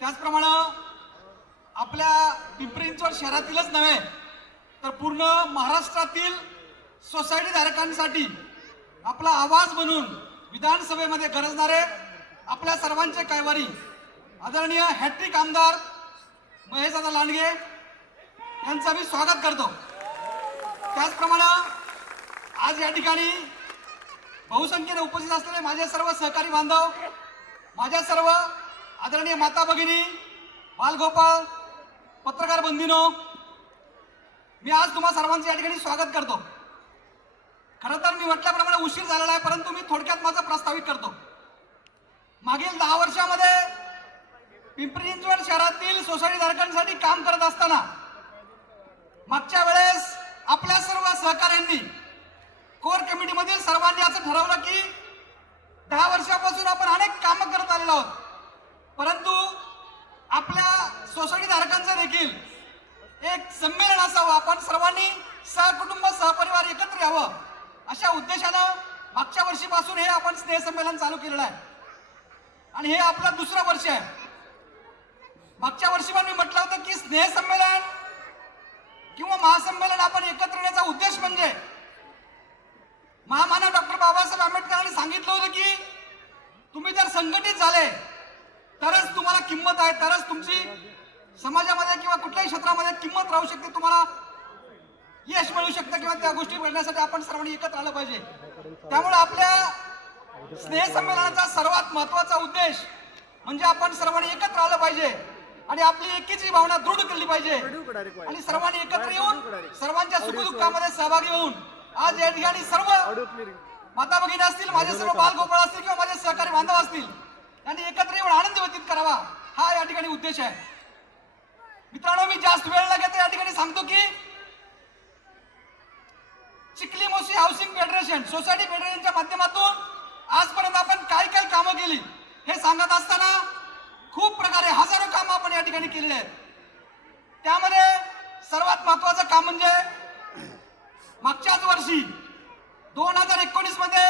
त्याचप्रमाणे आपल्या पिंपरी चिंचवड शहरातीलच नव्हे तर पूर्ण महाराष्ट्रातील सोसायटी धारकांसाठी आपला आवाज बनून विधानसभेमध्ये गरजणारे आपल्या सर्वांचे कैवारी आदरणीय हॅट्रिक आमदार महेशदादा लांडगे यांचं मी स्वागत करतो. त्याचप्रमाणे आज या ठिकाणी बहुसंख्येने उपस्थित असलेले माझे सर्व सहकारी बांधव माझ्या सर्व आदरणीय माता भगिनी बालगोपाळ पत्रकार बंदिनो मी आज तुम्हा सर्वांचं या ठिकाणी स्वागत करतो. खरं तर मी म्हटल्याप्रमाणे उशीर झालेला आहे परंतु मी थोडक्यात माझं प्रस्तावित करतो. मागील दहा वर्षामध्ये पिंपरी चिंचवड शहरातील सोसायटी धारकांसाठी काम करत असताना मागच्या वेळेस आपल्या सर्व सहकाऱ्यांनी कोर कमिटीमधील सर्वांनी असं ठरवलं की दहा वर्षापासून आपण अनेक कामं करत आलेलो आहोत. परंतु आपल्या सोसायटी धारकांचं देखील एक संमेलन असावं. आपण सर्वांनी सहकुटुंब सहपरिवार एकत्र यावं अशा उद्देशानं मागच्या वर्षीपासून हे आपण स्नेहसंमेलन चालू केलेलं आहे. आणि हे आपलं दुसरं वर्ष आहे. मागच्या वर्षी पण मी म्हटलं होतं की स्नेहसंमेलन किंवा महासंमेलन आपण एकत्र येण्याचा उद्देश म्हणजे महामानव डॉक्टर बाबासाहेब आंबेडकरांनी सांगितलं होतं की तुम्ही जर संघटित झाले तरच तुम्हाला किंमत आहे तरच तुमची समाजामध्ये किंवा कुठल्याही क्षेत्रामध्ये किंमत राहू शकते तुम्हाला यश मिळू शकतं किंवा त्या गोष्टी मिळण्यासाठी आपण सर्वांनी एकत्र आलं पाहिजे. त्यामुळे आपल्या स्नेह संमेलनाचा सर्वात महत्त्वाचा उद्देश म्हणजे आपण सर्वांनी एकत्र आलं पाहिजे आणि आपली एकीची भावना दृढ केली पाहिजे. आणि सर्वांनी एकत्र येऊन सर्वांच्या सुखदुःखामध्ये सहभागी होऊन आज या ठिकाणी सर्व माता भगिनी असतील माझे सर्व बालगोपाळ असतील किंवा माझे सहकारी बांधव असतील आणि एकत्र येऊन आनंद व्यतीत करावा हा या ठिकाणी उद्देश आहे. मित्रांनो मी जास्त वेळ लागेल या ठिकाणी सांगतो की Chikhali Moshi housing federation society फेडरेशनच्या माध्यमातून आजपर्यंत आपण काय काय कामं केली हे सांगत असताना खूप प्रकारे हजारो कामं आपण या ठिकाणी केलेली आहेत. त्यामध्ये सर्वात महत्वाचं काम म्हणजे मागच्याच वर्षी दोन हजार एकोणीसमध्ये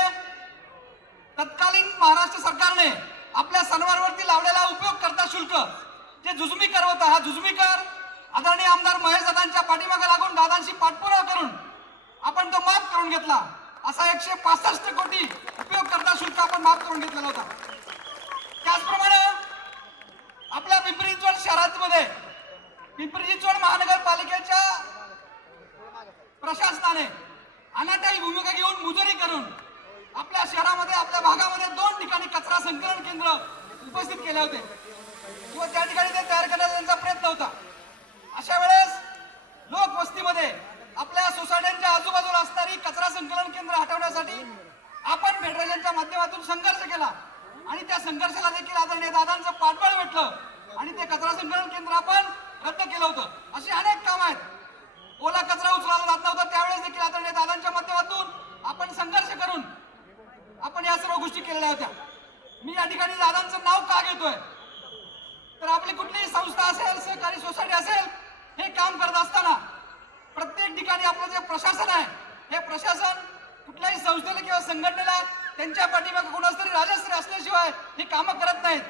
तत्कालीन महाराष्ट्र सरकारने आपल्या सणवारवरती लावलेला उपयोगकर्ता शुल्क. जे जुजमी कर होता हा जुजमी कर. आदरणीय आमदार महेश दादांच्या पाठीमागे लागून दादांशी पाठपुरावा करून आपण तो माफ करून घेतला. असा एकशे पासष्ट कोटी उपयोगकर्ता शुल्क आपण माफ करून घेतलेला होता. त्याचप्रमाणे आपल्या पिंपरी चिंचवड शहरामध्ये पिंपरी चिंचवड महानगरपालिकेच्या प्रशासनाने अनाटाई भूमिका घेऊन मुजुरी करून आपल्या आपल्या भागामध्ये दोन ठिकाणी कचरा संकलन केंद्र उपस्थित केले होते. किंवा त्या ठिकाणी ते तयार करण्याचा त्यांचा प्रयत्न होता. अशा वेळेस लोकवस्तीमध्ये आपल्या सोसायट्यांच्या आजूबाजूला असणारी कचरा संकलन केंद्र हटवण्यासाठी आपण फेडरेशनच्या माध्यमातून संघर्ष केला. आणि त्या संघर्षाला देखील आदरणीय दादांचं पाठबळ भेटलं. आणि ते कचरा संकलन केंद्र आपण रद्द केलं होतं. अशी अनेक कामं आहेत. ओला कचरा उचलायला जात नव्हता. त्यावेळेस देखील आदरणीय दादांच्या माध्यमातून आपण संघर्ष करून आपण या सर्व गोष्टी केलेल्या होत्या. मी या ठिकाणी दादांचं नाव का घेतोय? तर आपली कुठलीही संस्था असेल सहकारी सोसायटी असेल हे काम करत असताना प्रत्येक ठिकाणी आपलं जे प्रशासन आहे हे प्रशासन कुठल्याही संस्थेला किंवा संघटनेला त्यांच्या पाठीमागे कोणाच तरी राजश्री असल्याशिवाय ही कामं करत नाहीत.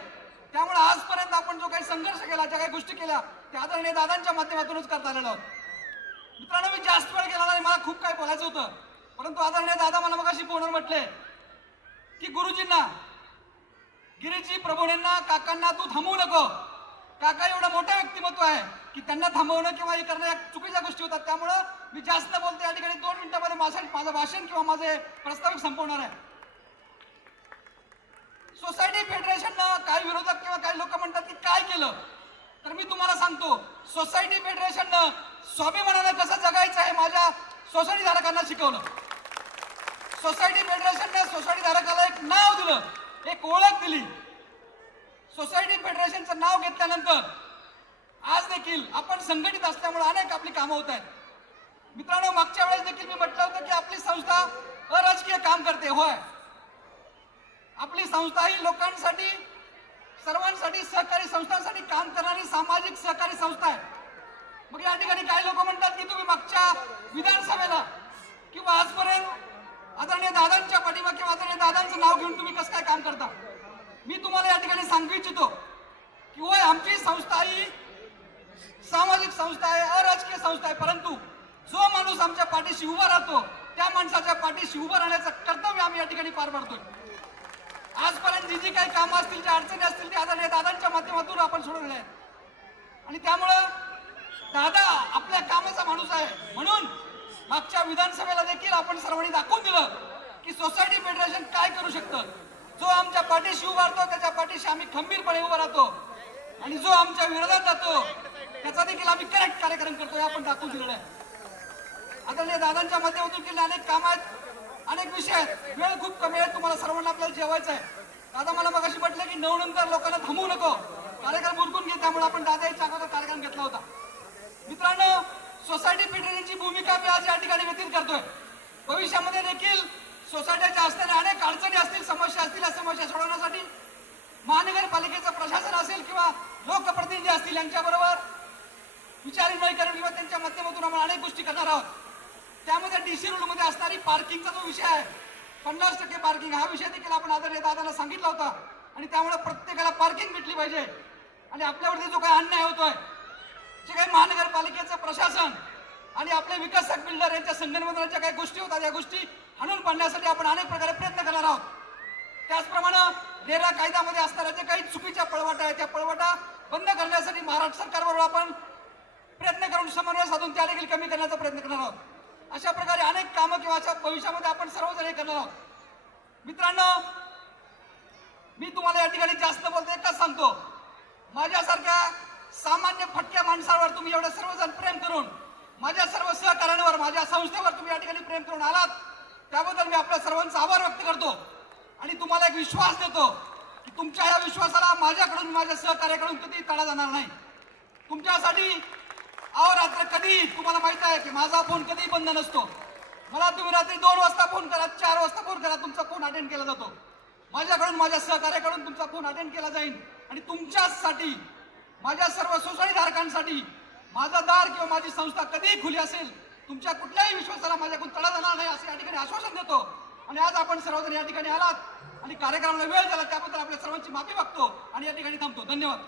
त्यामुळे आजपर्यंत आपण जो काही संघर्ष केला ज्या काही गोष्टी केल्या त्या आदरणीय दादांच्या माध्यमातूनच करत आलेलो आहोत. मित्रांनो मी जास्त वेळ गेला नाही मला खूप काही बोलायचं होतं. परंतु आदरणीय दादा मला मग अशी फोनवर म्हटले की गुरुजींना गिरीजी प्रभूंना काकांना तू थांबवू नको. काका एवढं मोठं व्यक्तिमत्व आहे की त्यांना थांबवणं किंवा हे करणं या चुकीच्या गोष्टी होतात. त्यामुळं मी जास्त बोलते या ठिकाणी दोन मिनिटांमध्ये माझं माझं भाषण किंवा माझे प्रस्ताविक संपवणार आहे. सोसायटी फेडरेशननं काही विरोधक किंवा काही लोक म्हणतात की काय केलं? तर मी तुम्हाला सांगतो सोसायटी फेडरेशननं स्वाभिमानानं कसं जगायचं आहे माझ्या सोसायटी धारकांना शिकवलं. सोसायटी फेडरेशनने सोसायटी धारकाला एक नाव दिलं. एक ओळख दिली. सोसायटी फेडरेशनचं नाव घेतल्यानंतर आज देखील आपण संघटित असल्यामुळे अनेक आपली कामं होत आहेत. मित्रांनो मागच्या वेळेस देखील मी म्हटलं होतं की आपली संस्था अराजकीय काम करते होय. आपली संस्था ही लोकांसाठी सर्वांसाठी सहकारी संस्थांसाठी काम करणारी सामाजिक सहकारी संस्था आहे. मग या ठिकाणी काही लोक म्हणतात की तुम्ही मागच्या विधानसभेला किंवा आजपर्यंत आदरणीय दादांच्या पाठीमा किंवा आदरणीय दादांचं नाव घेऊन तुम्ही कसं काय काम करता? मी तुम्हाला या ठिकाणी सांगू इच्छितो की होय आमची संस्था ही सामाजिक संस्था आहे अराजकीय संस्था आहे परंतु जो माणूस आमच्या पाठीशी उभा राहतो त्या माणसाच्या पाठीशी उभं राहण्याचं कर्तव्य आम्ही या ठिकाणी पार पाडतोय. आजपर्यंत जी जी काही कामं असतील ज्या अडचणी असतील त्या आदरणीय दादांच्या माध्यमातून आपण सोडवल्या आहेत. आणि त्यामुळं दादा आपल्या कामाचा माणूस आहे. म्हणून मागच्या विधानसभेला देखील आपण सर्वांनी दाखवून दिलं की सोसायटी फेडरेशन काय करू शकतं? जो आमच्या पाठीशी उभा राहतो त्याच्या पाठीशी आम्ही खंबीरपणे उभा राहतो. आणि जो आमच्या विरोधात जातो त्याचा देखील आम्ही करेक्ट कार्यक्रम करतो हे आपण दाखवून दिलेलं आहे. आदरणीय दादांच्या माध्यमातून केलेले अनेक काम आहेत अनेक विषय आहेत. वेळ खूप कमी आहे तुम्हाला सर्वांना आपल्याला जेवायचं आहे. दादा मला मगाशी म्हटलं की नऊ नंतर लोकांना थांबवू नको. कार्यक्रम उरकून घे त्यामुळे आपण दादा याच्या अगोदर कार्यक्रम घेतला होता. मित्रांनो सोसायटी फेडरेशनची भूमिका मी आज या ठिकाणी व्यतीत करतोय. भविष्यामध्ये देखील सोसायट्याच्या असणाऱ्या अनेक अडचणी असतील समस्या असतील या समस्या सोडवण्यासाठी महानगरपालिकेचं प्रशासन असेल किंवा लोकप्रतिनिधी असतील यांच्याबरोबर विचारविनिमय करून किंवा त्यांच्या माध्यमातून आपण अनेक गोष्टी करणार आहोत. त्यामध्ये डी सी मध्ये असणारी पार्किंगचा जो विषय आहे पन्नास टक्के पार्किंग हा विषय देखील आपण आदरणीय दादाला सांगितला होता. आणि त्यामुळे प्रत्येकाला पार्किंग भेटली पाहिजे. आणि आपल्यावरती जो काही अन्याय होतोय जे काही महानगरपालिकेचं प्रशासन आणि आपले विकासक बिल्डर यांच्या संगणमंत्र्यांच्या काही गोष्टी होतात या गोष्टी हाणून पाडण्यासाठी आपण अनेक प्रकारे प्रयत्न करणार आहोत. त्याचप्रमाणे रेरा कायद्यामध्ये असणाऱ्या जे काही चुकीच्या पळवाटा आहेत त्या पळवाटा बंद करण्यासाठी महाराष्ट्र सरकारबरोबर आपण प्रयत्न करून समन्वय साधून त्या देखील कमी करण्याचा प्रयत्न करणार आहोत. अशा प्रकारे अनेक कामं किंवा अशा भविष्यामध्ये आपण सर्वजण हे करणार आहोत. मित्रांनो मी तुम्हाला या ठिकाणी जास्त बोलतो एकच सांगतो. माझ्यासारख्या सामान्य फटक्या माणसावर तुम्ही एवढे सर्वजण प्रेम करून माझ्या सर्व सहकार्यांवर माझ्या संस्थेवर तुम्ही या ठिकाणी प्रेम करून आलात. त्याबद्दल मी आपल्या सर्वांचा आभार व्यक्त करतो. आणि तुम्हाला एक विश्वास देतो की तुमच्या या विश्वासाला माझ्याकडून माझ्या सहकार्याकडून कधी तडा जाणार नाही. तुमच्यासाठी अहोरात्र कधी तुम्हाला माहीत आहे की माझा फोन कधी बंद नसतो. मला तुम्ही रात्री दोन वाजता फोन करा चार वाजता फोन करा तुमचा फोन अटेंड केला जातो. माझ्याकडून माझ्या सहकार्याकडून तुमचा फोन अटेंड केला जाईल. आणि तुमच्यासाठी माझ्या सर्व सोसायटी धारकांसाठी माझा दार किंवा माझी संस्था कधीही खुली असेल तुमच्या कुठल्याही विश्वासाला माझ्याकडून तडा जाणार नाही असं या ठिकाणी आश्वासन देतो. आणि आज आपण सर्वजण या ठिकाणी आलात आणि कार्यक्रमाला वेळ झाला त्याबद्दल आपल्या सर्वांची माफी मागतो आणि या ठिकाणी थांबतो. धन्यवाद.